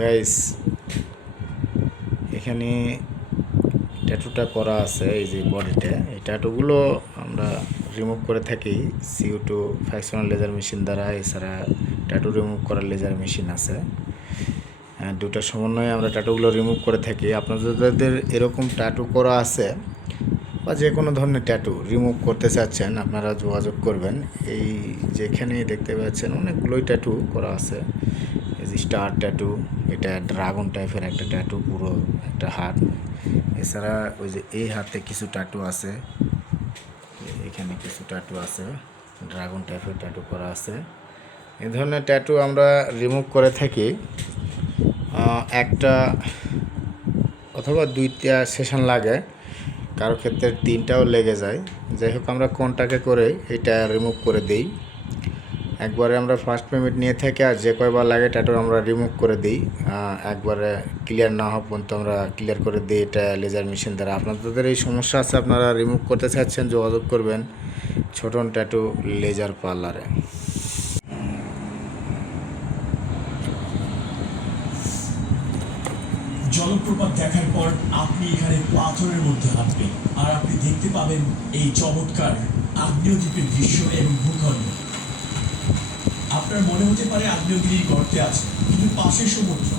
Guys এখানে ট্যাটুটা করা আছে এই যে বডিতে এই ট্যাটুগুলো আমরা রিমুভ করে থাকি CO two fractional laser machine দ্বারা এছাড়া ট্যাটু রিমুভ করার লেজার মেশিন আছে। হ্যাঁ, দুটার সমন্বয়ে আমরা ট্যাটুগুলো রিমুভ করে থাকি। আপনাদের এরকম ট্যাটু করা আছে বা যে কোনো ধরনের ট্যাটু রিমুভ করতে চাচ্ছেন, আপনারা যোগাযোগ করবেন। এই যেখানে দেখতে পাচ্ছেন অনেকগুলোই ট্যাটু করা আছে। এই যে স্টার ট্যাটু এটা ড্রাগন টাইপের একটা ট্যাটু পুরো একটা হাত। এছাড়া ওই যে এই হাতে কিছু ট্যাটু আছে। এখানে কিছু ট্যাটু আছে ড্রাগন টাইপের ট্যাটু করা আছে। এই ধরনের ট্যাটু আমরা রিমুভ করে থাকি। একটা অথবা দুইটা সেশন লাগে। কারও ক্ষেত্রে তিনটাও লেগে যায়। যাই হোক, আমরা কোনটাকে করে এটা রিমুভ করে দিই। একবারে আমরা ফার্স্ট পেমেন্ট নিয়ে থেকে আর যে কয়বার লাগে ট্যাটু আমরা রিমুভ করে দিই। একবারে ক্লিয়ার না হওয়া পর্যন্ত আমরা ক্লিয়ার করে দিই এটা লেজার মেশিন দ্বারা। আপনাদের এই সমস্যা আছে, আপনারা রিমুভ করতে চাচ্ছেন, যোগাযোগ করবেন ছোটন ট্যাটু লেজার পার্লারে জলপ্রপাত দেখার পর আপনি এখানে পাথরের মধ্যে হাঁটবেন। আর আপনি দেখতে পাবেন এই চমৎকার আগ্নেয়দ্বীপের দৃশ্য এবং ভূখণ্ড। আপনার মনে হতে পারে আগ্নেয়গিরির গর্তে আছে, কিন্তু পাশে সমুদ্র।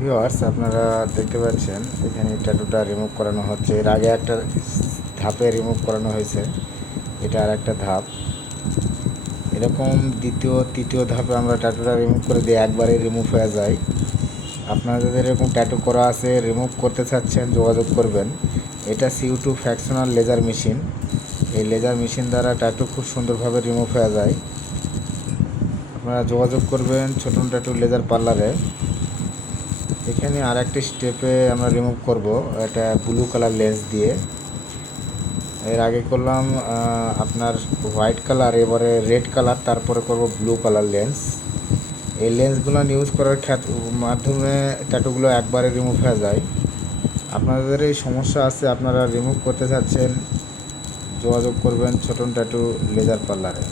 ভিউয়ার্স আপনারা দেখতে পাচ্ছেন, এখানে ট্যাটুটা রিমুভ করানো হচ্ছে। এর আগে একটা ধাপে রিমুভ করানো হয়েছে। এটা আর একটা ধাপ। এরকম দ্বিতীয়, তৃতীয় ধাপে আমরা ট্যাটুটা রিমুভ করে দিই একবারে রিমুভ হয়ে যায় আপনাদের এরকম ট্যাটু করা আছে রিমুভ করতে চাচ্ছেন, যোগাযোগ করবেন। এটা CO two fractional laser machine এই লেজার মেশিন দ্বারা ট্যাটু খুব সুন্দরভাবে রিমুভ হয়ে যায়। আপনারা যোগাযোগ করবেন ছোটন ট্যাটু লেজার পার্লারে এখানে আর একটি স্টেপে আমরা রিমুভ করব এটা ব্লু কালার লেন্স দিয়ে। এর আগে করলাম আপনার হোয়াইট কালার এবারে রেড কালার তারপরে করব ব্লু কালার লেন্স এই লেন্সগুলো ইউজ করার ক্ষেত মাধ্যমে ট্যাটুগুলো একবারে রিমুভ হয়ে যায়। আপনাদের এই সমস্যা আছে, আপনারা রিমুভ করতে চাচ্ছেন, যোগাযোগ করবেন ছোটন ট্যাটু লেজার পার্লারে